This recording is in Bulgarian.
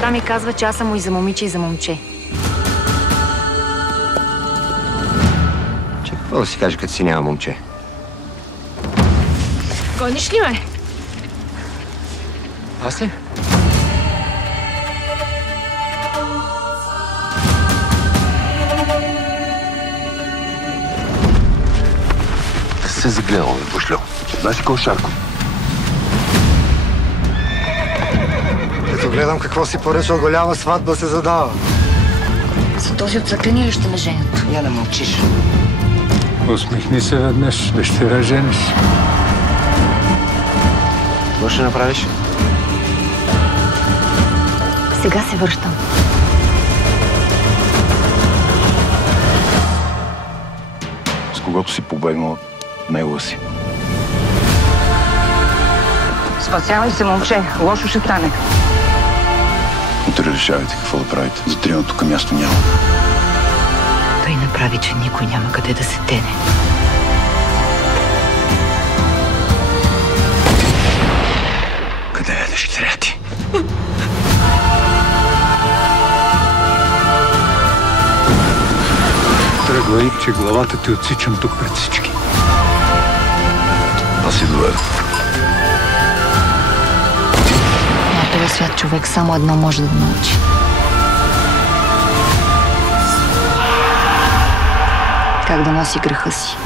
Баща ми казва, че аз съм му и за момиче, и за момче. Че какво да си каже, като си няма момче? Гониш ли ме? Аз ли? Се загледал, бе, пошлю. Знаеш ли кой е Шарко? Като гледам какво си поръчал, голяма сватба се задава. За този отцъклени ли ще ме женят? Я да мълчиш. Усмихни се веднъж, дъщеря жениш. Какво ще направиш? Сега се връщам. С когото си побегнал, него си. Спасявай се, момче. Лошо ще стане. Утре решавайте какво да правите. За трима тук място няма. Той направи, че никой няма къде да се тене. Къде е дъщеря ти? Тръгвай, че главата ти отсичам тук пред всички. Аз си доведох. На този свят човек само едно може да научи. Как да носи греха си.